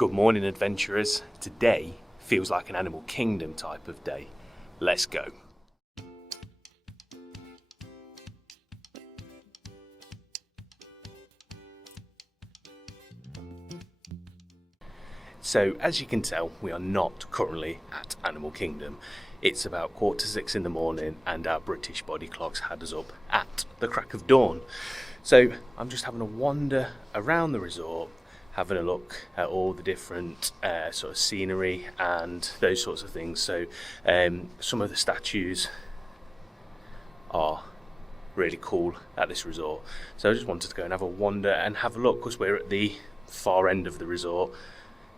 Good morning, adventurers. Today feels like an Animal Kingdom type of day. Let's go. So, as you can tell, we are not currently at Animal Kingdom. It's about 5:45 in the morning and our British body clocks had us up at the crack of dawn. So, I'm just having a wander around the resort, having a look at all the different sort of scenery and those sorts of things. So some of the statues are really cool at this resort. So I just wanted to go and have a wander and have a look, because we're at the far end of the resort.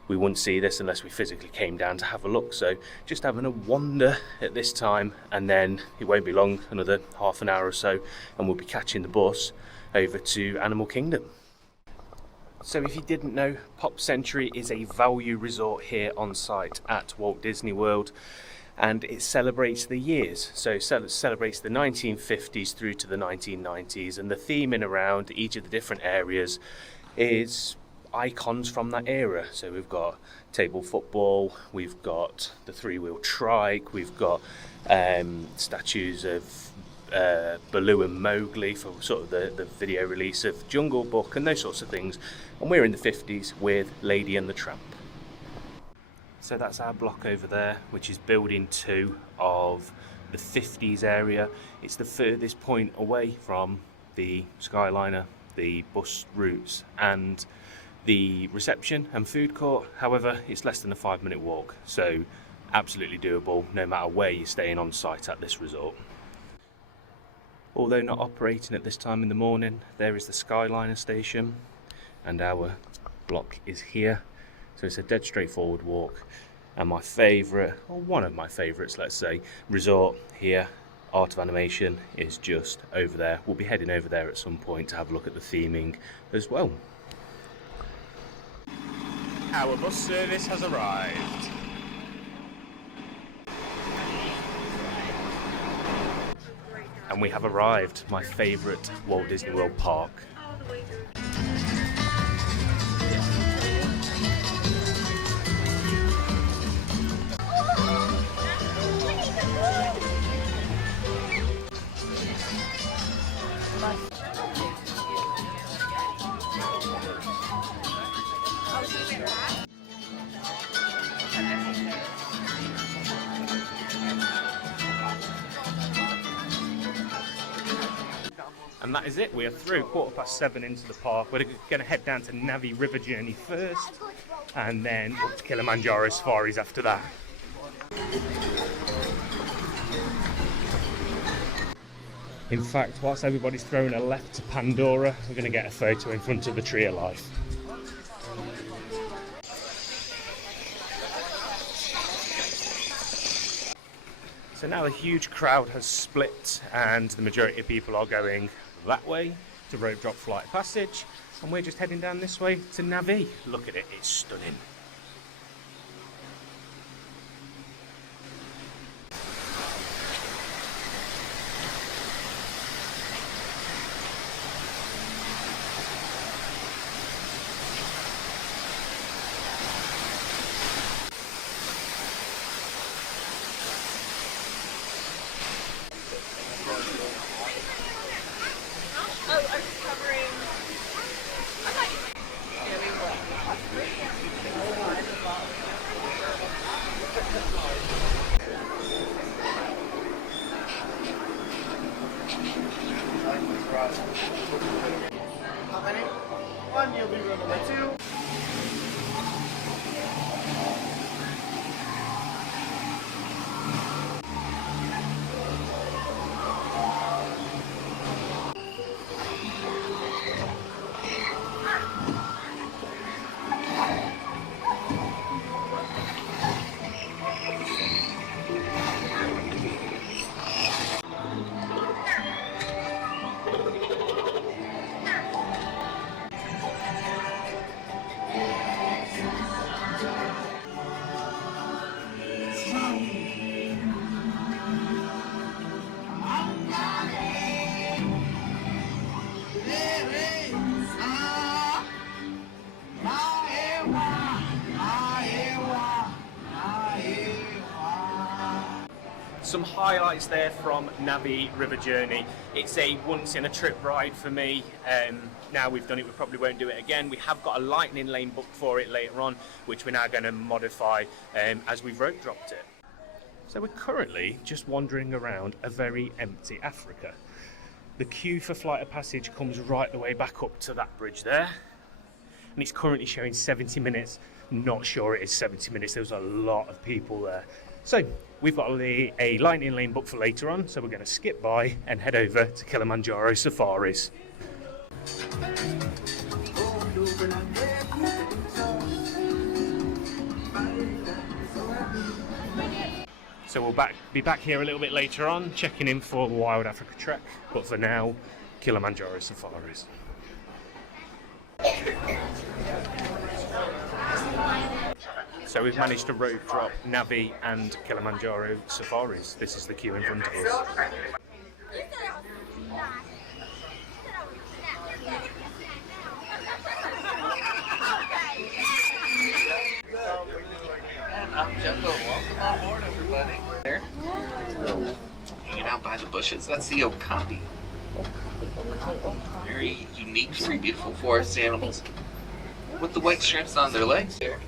We wouldn't see this unless we physically came down to have a look. So just having a wander at this time, and then it won't be long, another half an hour or so, and we'll be catching the bus over to Animal Kingdom. So if you didn't know, Pop Century is a value resort here on site at Walt Disney World, and it celebrates the years. So it celebrates the 1950s through to the 1990s, and the theme in around each of the different areas is icons from that era. So we've got table football, we've got the three-wheel trike, we've got statues of Baloo and Mowgli for sort of the video release of Jungle Book and those sorts of things. And we're in the 50s with Lady and the Tramp. So that's our block over there, which is building 2 of the 50s area. It's the furthest point away from the Skyliner, the bus routes and the reception and food court. However, it's less than a 5-minute walk, so absolutely doable no matter where you're staying on site at this resort. Although not operating at this time in the morning, there is the Skyliner station, and our block is here. So it's a dead straightforward walk. And my favourite, or one of my favourites, let's say, resort here, Art of Animation, is just over there. We'll be heading over there at some point to have a look at the theming as well. Our bus service has arrived. And we have arrived, my favourite Walt Disney World park. And that is it, we are through 7:15 into the park. We're going to head down to Navi River Journey first, and then up to Kilimanjaro Safaris after that. In fact, whilst everybody's throwing a left to Pandora, we're going to get a photo in front of the Tree of Life. So now a huge crowd has split, and the majority of people are going that way to Rope Drop Flight Passage, and we're just heading down this way to Navi. Look at it, it's stunning. some highlights there from Navi River Journey. It's a once in a trip ride for me. Now we've done it, we probably won't do it again. We have got a lightning lane booked for it later on, which we're now going to modify as we've rope dropped it. So we're currently just wandering around a very empty Africa. The queue for Flight of Passage comes right the way back up to that bridge there. And it's currently showing 70 minutes. Not sure it is 70 minutes, there's a lot of people there. So we've got a lightning lane booked for later on, so we're going to skip by and head over to Kilimanjaro Safaris. So we'll be back here a little bit later on, checking in for the Wild Africa Trek, but for now, Kilimanjaro Safaris. So we've managed to rope drop Navi and Kilimanjaro Safaris. This is the queue in front of us. I'm Jumbo. Welcome on board, everybody. There. Hanging out by the bushes. That's the okapi. Very unique, very beautiful forest animals. With the white strips on their legs here.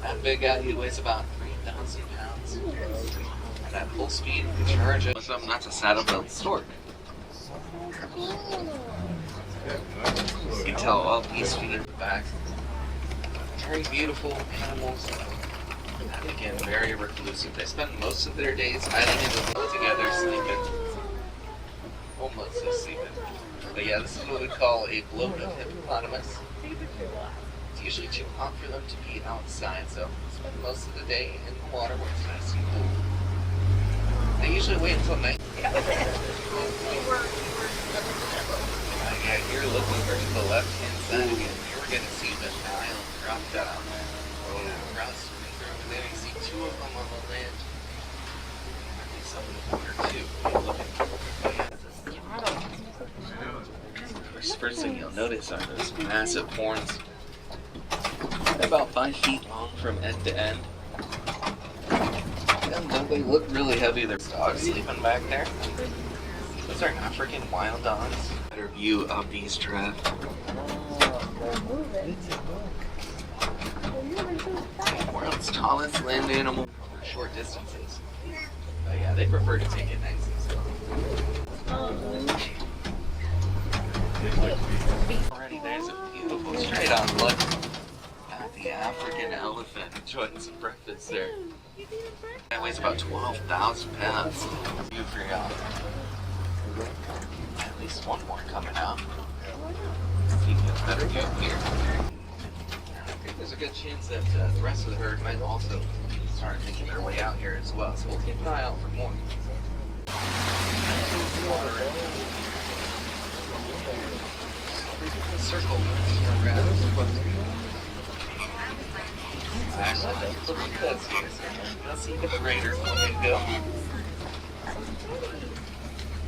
That big guy, he weighs about 3,000 pounds. And at full speed, you can charge it. So that's a saddle-billed stork. You can tell all these feet in the back. Very beautiful animals. And again, very reclusive. They spend most of their days hiding in the woods together, sleeping. Almost sleeping. But yeah, this is what we call a bloated hippopotamus. It's usually too hot for them to be outside, so they spend most of the day in the water where it's nice and cool. They usually wait until night. Yeah, you're looking over to the left-hand side again. Here we're going to see the Nile crocodile. Around swimming through over there, you see two of them on the land. Some in the water too. First thing you'll notice are those massive horns. They're about 5 feet long from end to end. And they look really heavy. There's dogs sleeping back there. Those are African wild dogs. Better view of these giraffe. World's tallest land animal for short distances. But yeah, they prefer to take it nice and slow. Already there's a beautiful straight on look at the African elephant enjoying some breakfast there. That weighs about 12,000 pounds. View for y'all. At least one more coming out. See if it's better view here. I think there's a good chance that the rest of the herd might also start making their way out here as well. So we'll keep an eye out for more. Circle around. Actually, look at this here. Let's see if the greater flamingo.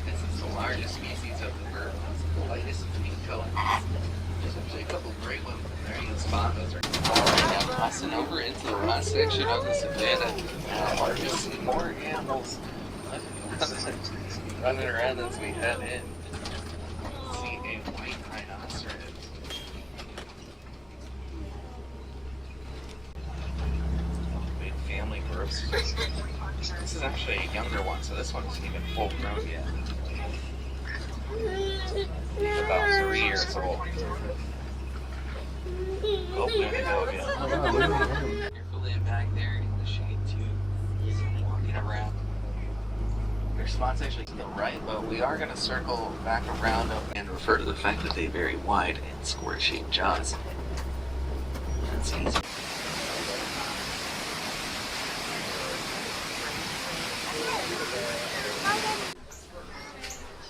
This is the largest species of the bird. It's the lightest pink color. There's actually a couple of great ones in there. You can spot those. Alright, now crossing over into the last section of the Savannah. We're just seeing more animals running around as we head in. See a white rhinoceros. Big family groups. This is actually a younger one, so this one isn't even full grown yet. He's about 3 years old. Oh, there they go again. Carefully back there in the shade too. Walking around. Your spot's actually to the right, but we are going to circle back around and refer to the fact that they have very wide and square-shaped jaws. That's easy.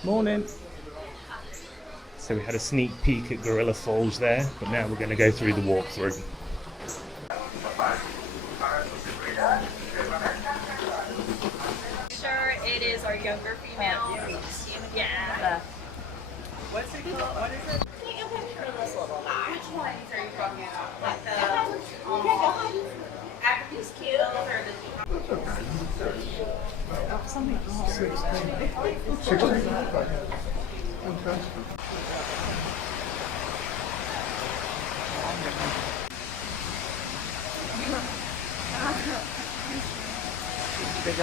Morning. So we had a sneak peek at Gorilla Falls there, but now we're going to go through the walkthrough. It is our younger female. Yeah. What's it called? What is it? Take a picture of this little guy. Which ones are you talking about? Like the African skills or the Bigger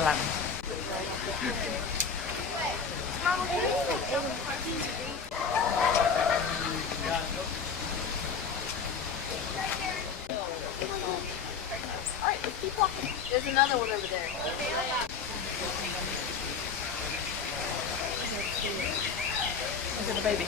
lemon. Alright, let's keep walking. There's another one over there. Look at the baby.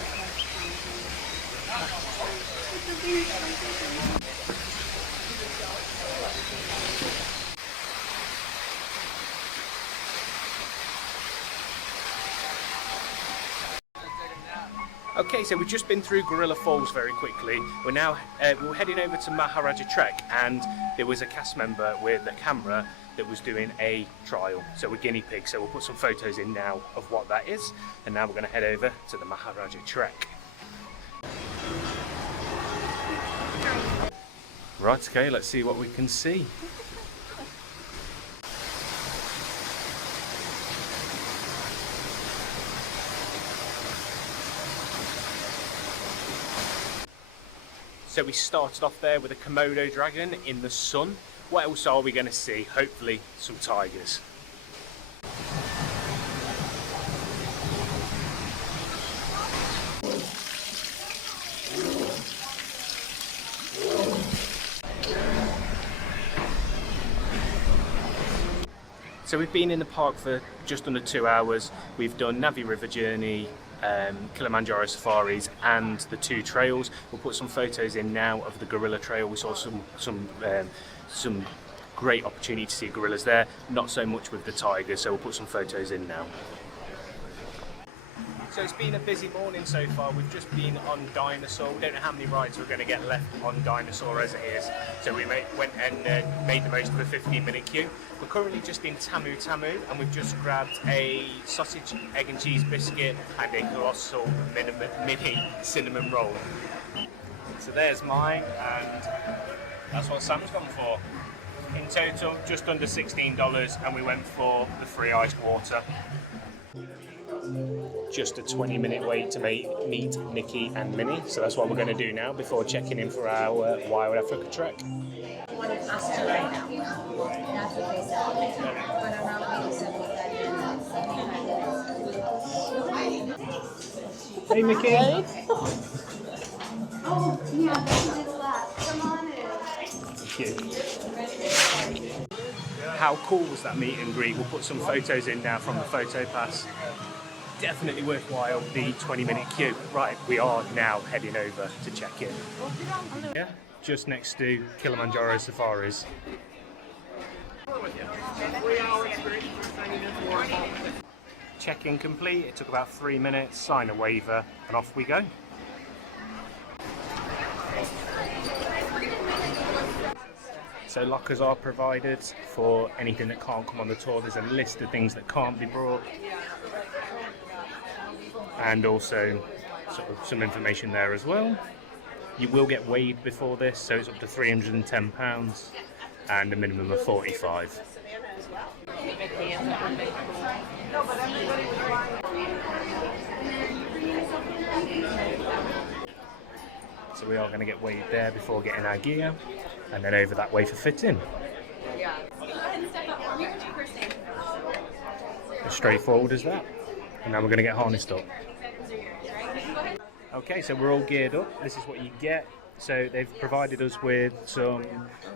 Okay, so we've just been through Gorilla Falls very quickly. We're now we're heading over to Maharaja Trek, and there was a cast member with a camera that was doing a trial. So we're guinea pigs, so we'll put some photos in now of what that is. And now we're going to head over to the Maharaja Trek. Right, okay, let's see what we can see. So we started off there with a Komodo dragon in the sun. What else are we going to see? Hopefully some tigers. So we've been in the park for just under 2 hours. We've done Navi River Journey, Kilimanjaro safaris, and the 2 trails. We'll put some photos in now of the gorilla trail. We saw some great opportunity to see gorillas there. Not so much with the tigers, so we'll put some photos in now. So it's been a busy morning so far. We've just been on Dinosaur. We don't know how many rides we're going to get left on Dinosaur as it is. So we went and made the most of a 15-minute queue. We're currently just in Tamu Tamu, and we've just grabbed a sausage, egg and cheese biscuit and a colossal mini cinnamon roll. So there's mine, and that's what Sam's gone for. In total, just under $16, and we went for the free iced water. Just a 20-minute wait to meet Nikki and Minnie, so that's what we're going to do now before checking in for our Wild Africa trek. Hey Nikki! Oh, yeah, that's a lot. Come on in. Thank you. How cool was that meet and greet? We'll put some photos in now from the photo pass. Definitely worthwhile, the 20-minute queue. Right, we are now heading over to check in. Yeah, just next to Kilimanjaro safaris. Check-in complete. It took about 3 minutes. Sign a waiver, and off we go. So lockers are provided for anything that can't come on the tour. There's a list of things that can't be brought, and also sort of some information there as well. You will get weighed before this, so it's up to £310 and a minimum of 45. So we are going to get weighed there before getting our gear, and then over that way for fitting. As straightforward as that. And now we're going to get harnessed up. Okay, so we're all geared up. This is what you get. So they've provided us with some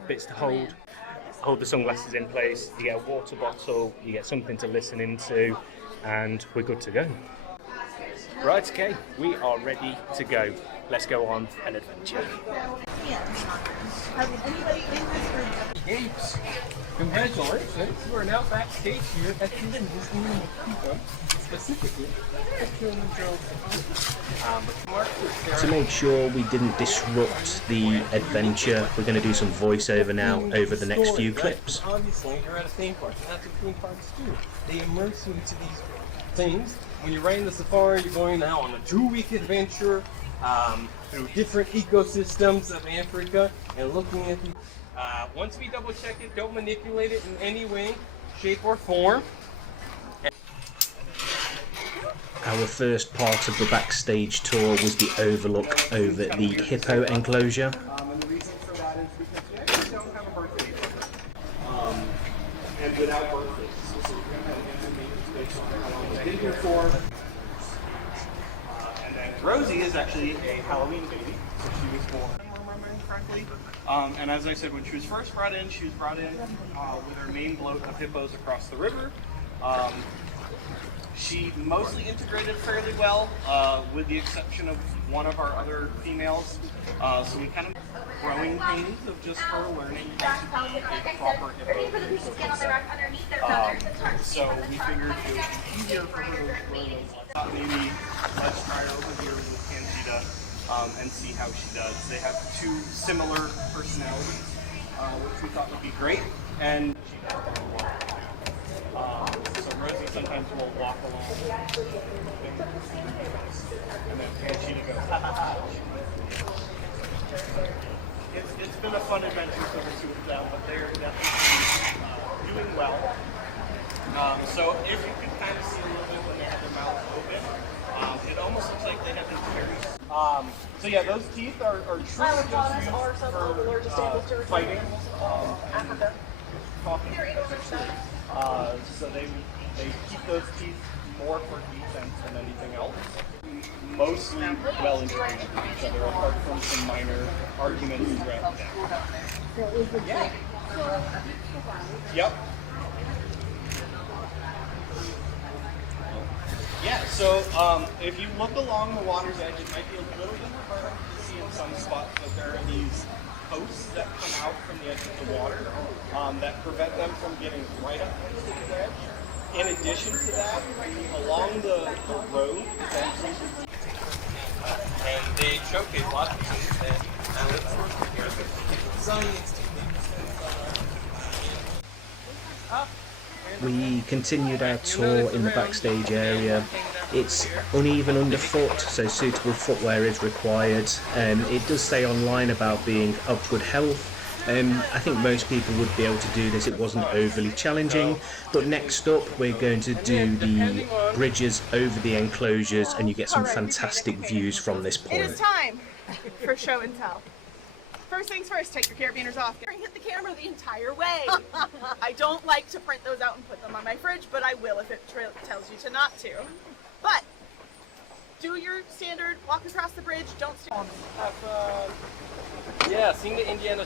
bits to hold the sunglasses in place. You get a water bottle, you get something to listen into, and we're good to go. Right, okay, we are ready to go. Let's go on an adventure. Apes. Congratulations, we're now backstage here at the Disney Kingdom, specifically at Kilimanjaro. To make sure we didn't disrupt the adventure, we're going to do some voiceover now over the next few clips. Obviously, you're at a theme park, and that's what theme parks do. They immerse you into these things. When you're riding the safari, you're going now on a 2-week adventure through different ecosystems of Africa and looking at the once we double check it, don't manipulate it in any way, shape, or form. our first part of the backstage tour was the overlook over the hippo enclosure. And the reason for that is because we actually don't have a birthday and without birthdays. So we're going to have an information based on how long we've been here for. And then Rosie is actually a Halloween baby, so she was born, if I'm remembering correctly. And as I said, when she was first brought in, she was brought in with her main bloat of hippos across the river. She mostly integrated fairly well, with the exception of one of our other females. So we kind of growing pains of just her learning how to be a proper hippo. So we figured it would be easier for her to learn those. Maybe let's try her over here with Panchita and see how she does. They have two similar personalities, which we thought would be great. And so Rosie sometimes will walk along and then Panchita goes, ha ha ha. It's been a fun adventure for the two of them, but they're definitely doing well. So if you can kind of see a little bit when they have their mouths open, it almost looks like they have these berries. So yeah, those teeth are truly just used for fighting and talking. So they keep those teeth more for defense than anything else. Mostly well integrated with each other, apart from some minor arguments throughout the day. Yeah. Yep. Yeah, so if you look along the water's edge, it might be a little bit hard to see in some spots, but there are these posts that come out from the edge of the water that prevent them from getting right up to the edge. In addition to that, along the road, and they showcase lots of things, and We continued our tour in the backstage area. It's uneven underfoot, so suitable footwear is required. It does say online about being of good health. I think most people would be able to do this. It wasn't overly challenging. But next up, we're going to do the bridges over the enclosures, and you get some fantastic views from this point. It is time for show and tell. First things first, take your carabiners off. Hit the camera the entire way. I don't like to print those out and put them on my fridge, but I will if it tells you to not to. But do your standard walk across the bridge, don't stand. yeah, sing the Indiana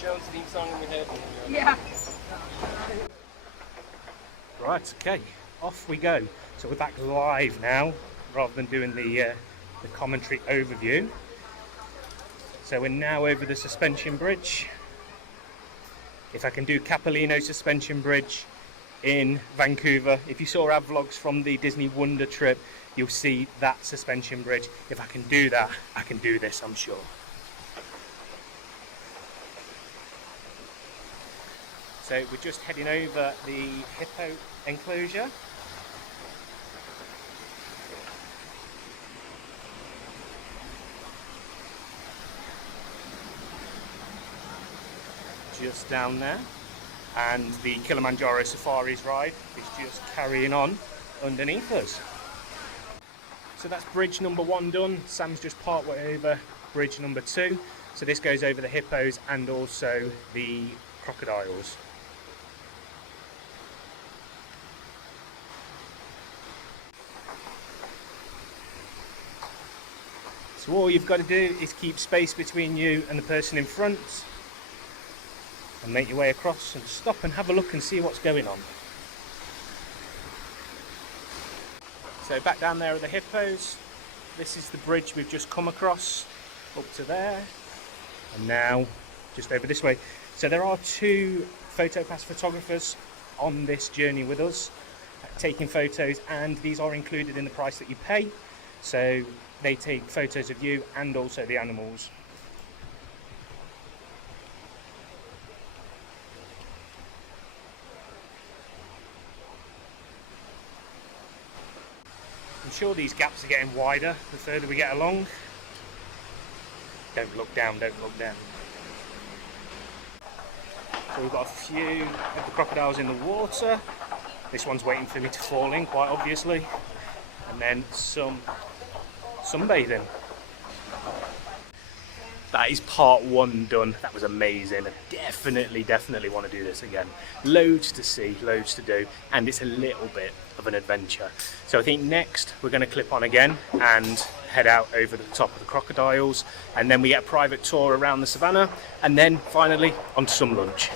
Jones theme song in your head. Yeah. Right, okay, off we go. So we're back live now, rather than doing the commentary overview. So we're now over the suspension bridge. If I can do Capilino suspension bridge in Vancouver, if you saw our vlogs from the Disney Wonder trip, you'll see that suspension bridge. If I can do that, I can do this, I'm sure. So we're just heading over the hippo enclosure. Just down there, and the Kilimanjaro Safaris ride is just carrying on underneath us. So that's bridge number 1 done. Sam's just part way over bridge number 2. So this goes over the hippos and also the crocodiles. So all you've got to do is keep space between you and the person in front, and make your way across and stop and have a look and see what's going on. So back down there at the hippos, this is the bridge we've just come across, up to there, and now just over this way. So there are 2 PhotoPass photographers on this journey with us, taking photos, and these are included in the price that you pay. So they take photos of you and also the animals. I'm sure these gaps are getting wider the further we get along. Don't look down, don't look down. So we've got a few of the crocodiles in the water. This one's waiting for me to fall in, quite obviously. And and then some sunbathing. That is part 1 done. That was amazing. I definitely want to do this again. Loads to see, loads to do, and it's a little bit of an adventure. So I think next we're going to clip on again and head out over the top of the crocodiles, and then we get a private tour around the savannah, and then finally onto some lunch.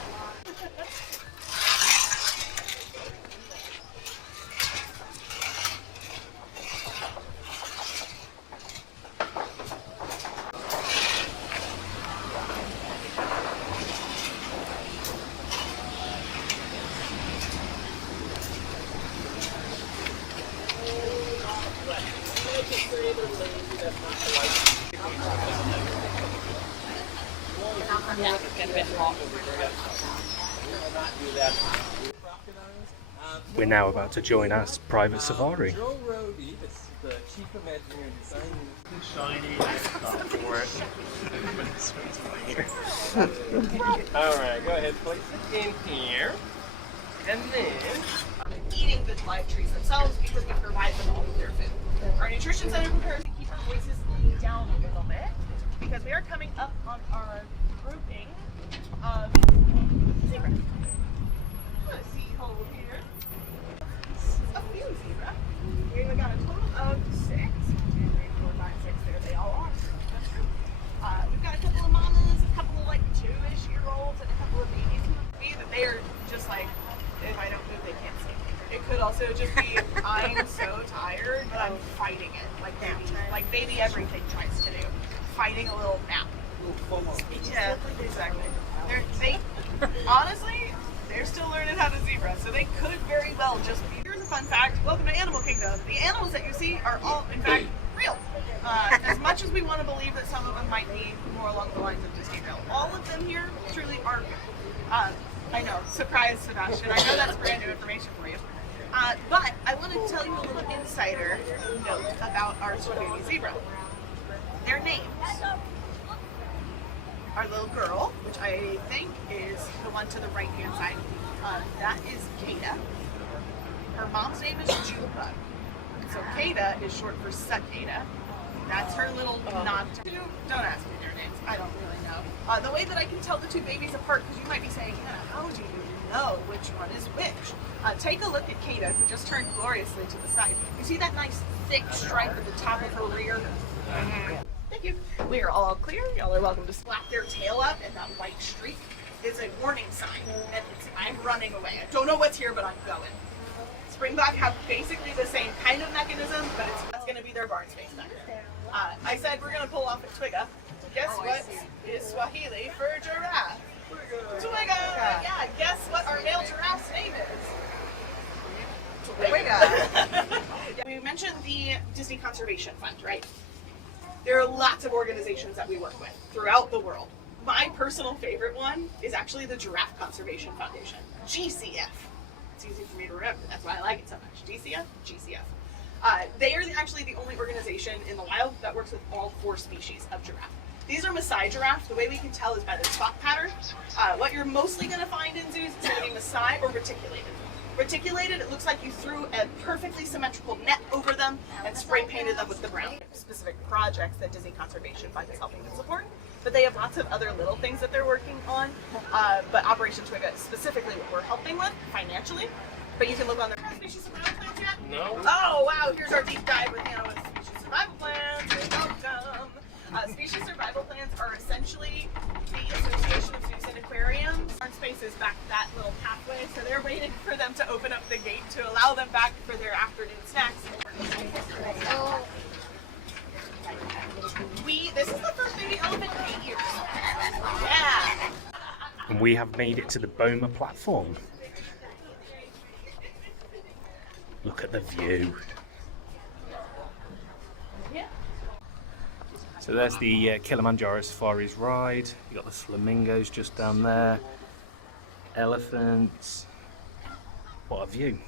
We're now about to join our private safari. Joe Rohde, the chief imagineer designing Alright, go ahead, place it in here. And then Eating the live trees themselves because we provide them all with their food. Our nutrition center prepares to keep our voices down a little bit because we are coming up on our grouping of zebra. A sea hole here. A few zebra. We've got a total of 6. 1, 2, 3, 4, 5, 6. There they all are. That's true. We've got a couple of mamas, a couple of like 2-ish year olds, and a couple of babies. That they are just like, if I don't move, they can't sleep. It could also just be I'm so tired, but I'm fighting it. Like baby everything tries to do. Fighting a little nap. Yeah, exactly. Honestly, they're still learning how to zebra, so they could very well just be. Here's a fun fact. Welcome to Animal Kingdom. The animals that you see are all, in fact, real. As much as we want to believe that some of them might be more along the lines of Disney real, all of them here truly are real. I know, surprise, Sebastian. I know that's brand new information for you. But I want to tell you a little insider note about our two baby zebra. Their names. Our little girl, which I think is the one to the right-hand side, that is Kata. Her mom's name is Juba. So Kata is short for Cicada. That's her little nod to. Don't ask me their names. I don't really know. The way that I can tell the two babies apart, because you might be saying, Hannah, how do you know which one is which? Take a look at Kata, who just turned gloriously to the side. You see that nice thick stripe at the top of her rear? Thank you. We are all clear. Y'all are welcome to slap their tail up, and that white streak is a warning sign. And I'm running away. I don't know what's here, but I'm going. Springbok have basically the same kind of mechanism, but that's going to be their barn space back there. I said we're going to pull off a Twiga. Guess what is Swahili for giraffe? Twiga! Yeah, guess what our male giraffe's name is? Twiga. We mentioned the Disney Conservation Fund, right? There are lots of organizations that we work with throughout the world. My personal favorite one is actually the Giraffe Conservation Foundation, GCF. It's easy for me to remember. That's why I like it so much. DCF, GCF. They are actually the only organization in the wild that works with all 4 species of giraffe. These are Maasai giraffe. The way we can tell is by their spot pattern. What you're mostly going to find in zoos is going to be Maasai or reticulated. Reticulated, it looks like you threw a perfectly symmetrical net over them and spray painted them with the brown. Specific projects that Disney Conservation Fund is helping to support, but they have lots of other little things that they're working on. But Operation Twiga is specifically what we're helping with financially. But you can look on their species survival plans yet? No. Oh wow! Here's our deep dive with Hannah with species survival plans. Welcome. Species survival plans are essentially the Association of Zoos and Aquariums. Our space is back to that little pathway, so they're waiting for them to open up the gate to allow them back for their afternoon snacks. This is the first baby elephant in 8 years. Yeah. And we have made it to the Boma platform. Look at the view. So there's the Kilimanjaro Safaris ride. You got the flamingos just down there. Elephants. What a view.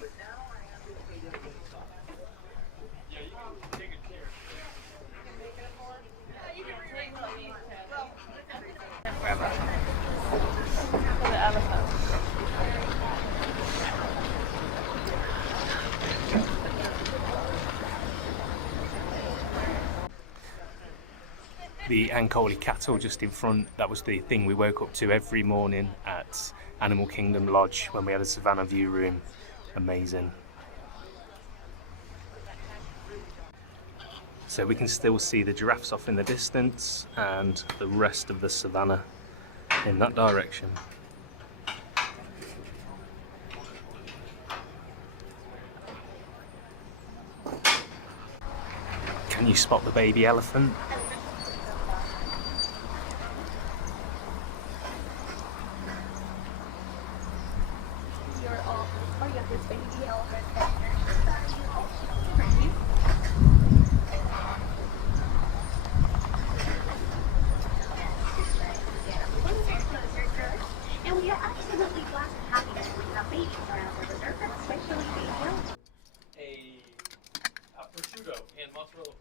the Ankoli cattle just in front. That was the thing we woke up to every morning at Animal Kingdom Lodge when we had a Savannah view room. Amazing. So we can still see the giraffes off in the distance and the rest of the Savannah in that direction. Can you spot the baby elephant? And we are absolutely blessed and happy that we have babies around the reserve, especially baby elephants.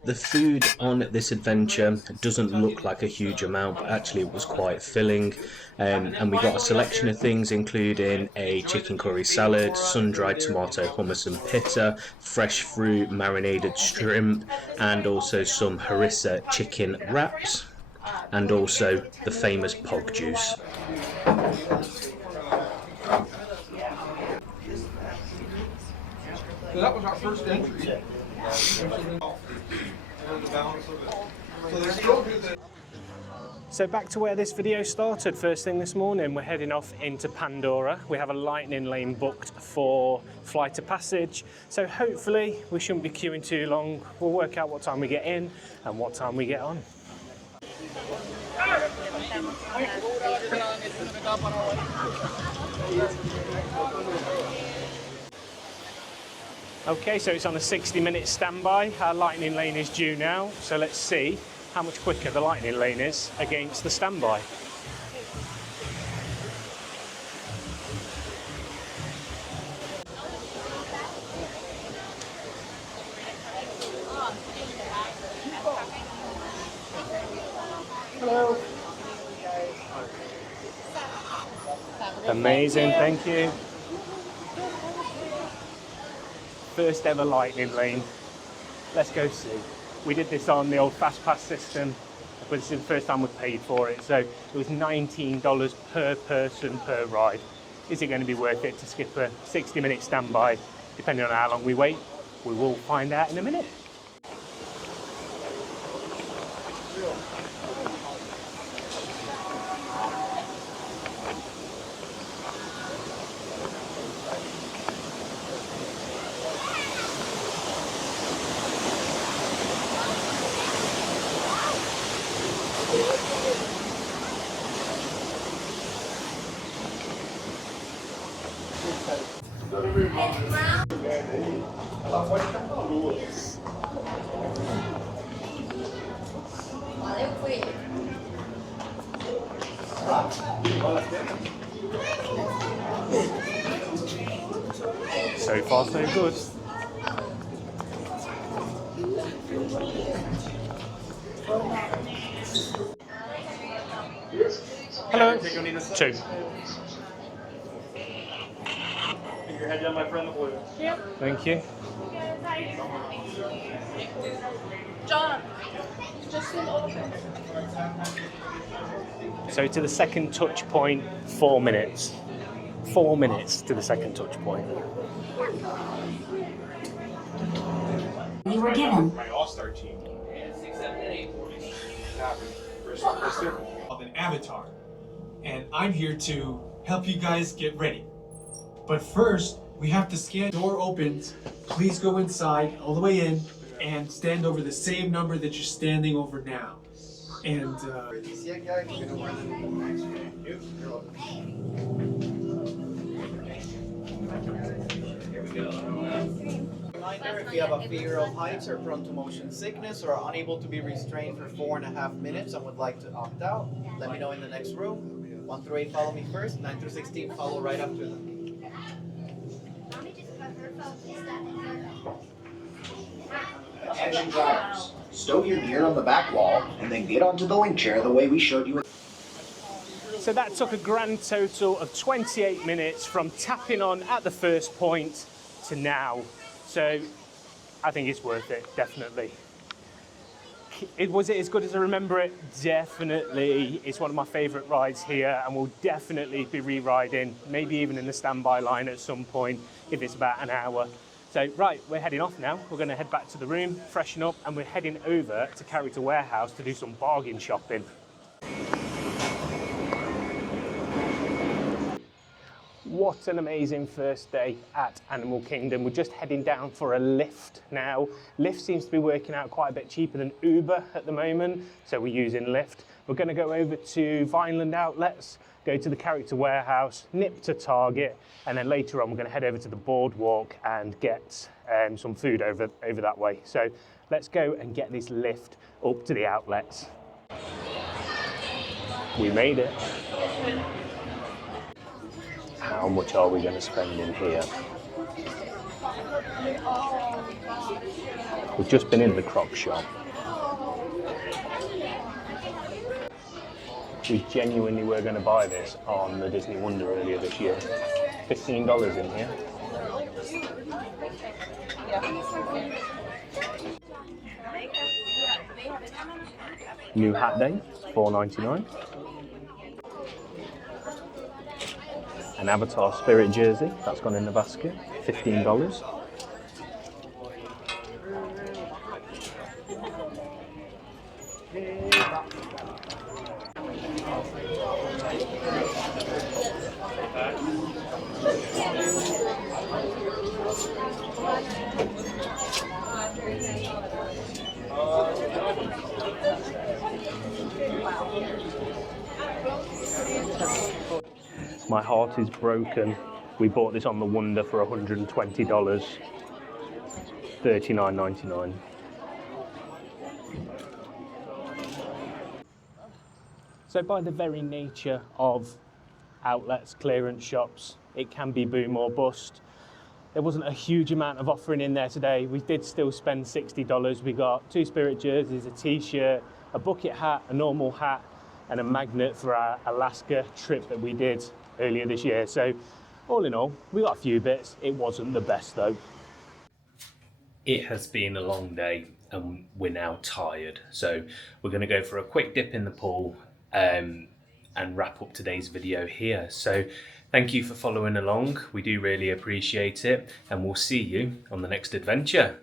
The food on this adventure doesn't look like a huge amount, but actually it was quite filling, and we got a selection of things including a chicken curry salad, sun-dried tomato hummus and pita, fresh fruit, marinated shrimp, and also some harissa chicken wraps, and also the famous pog juice. So that was our first entry. So back to where this video started. First thing this morning, we're heading off into Pandora. We have a lightning lane booked for Flight of Passage, so hopefully we shouldn't be queuing too long. We'll work out what time we get in and what time we get on. Okay, so it's on a 60-minute standby. Our lightning lane is due now, so let's see how much quicker the lightning lane is against the standby. Hello. Amazing, thank you. First ever lightning lane. Let's go see. We did this on the old fast pass system, but this is the first time we've paid for it, so it was $19 per person per ride. Is it going to be worth it to skip a 60-minute standby? Depending on how long we wait, we will find out in a minute. So far, so good. Hello. Two. Your head down, my friend, the blue. Yep. Thank you. John, just an open. So to the second touch point, 4 minutes. 4 minutes to the second touch point. You were given My all-star team. Of an avatar, and I'm here to help you guys get ready. But first, we have to scan. Door opens. Please go inside, all the way in, and stand over the same number that you're standing over now. And Reminder, if you have a fear of heights or prone to motion sickness or are unable to be restrained for 4.5 minutes and would like to opt out, let me know in the next room. 1 through 8 follow me first, 9 through 16 follow right after them. Attention drivers, stow your gear on the back wall and then get onto the link chair the way we showed you. So that took a grand total of 28 minutes from tapping on at the first point to now. So I think it's worth it, definitely. Was it as good as I remember it? Definitely. It's one of my favourite rides here, and we'll definitely be re-riding, maybe even in the standby line at some point if it's about an hour. So right, we're heading off now. We're going to head back to the room, freshen up, and we're heading over to Character Warehouse to do some bargain shopping. What an amazing first day at Animal Kingdom. We're just heading down for a Lyft now. Lyft seems to be working out quite a bit cheaper than Uber at the moment, so we're using Lyft. We're going to go over to Vineland Outlets, go to the Character Warehouse, nip to Target, and then later on we're going to head over to the boardwalk and get some food over that way. So let's go and get this Lyft up to the outlets. We made it. How much are we going to spend in here? We've just been in the croc shop. We genuinely were going to buy this on the Disney Wonder earlier this year. $15 in here. New hat day, $4.99. An Avatar Spirit jersey, that's gone in the basket, $15. My heart is broken. We bought this on the Wonder for $120, $39.99. So by the very nature of outlets, clearance shops, it can be boom or bust. There wasn't a huge amount of offering in there today. We did still spend $60. We got 2 Spirit jerseys, a t-shirt, a bucket hat, a normal hat, and a magnet for our Alaska trip that we did earlier this year. So all in all, we got a few bits. It wasn't the best though. It has been a long day and we're now tired. So we're going to go for a quick dip in the pool and wrap up today's video here. So thank you for following along. We do really appreciate it, and we'll see you on the next adventure.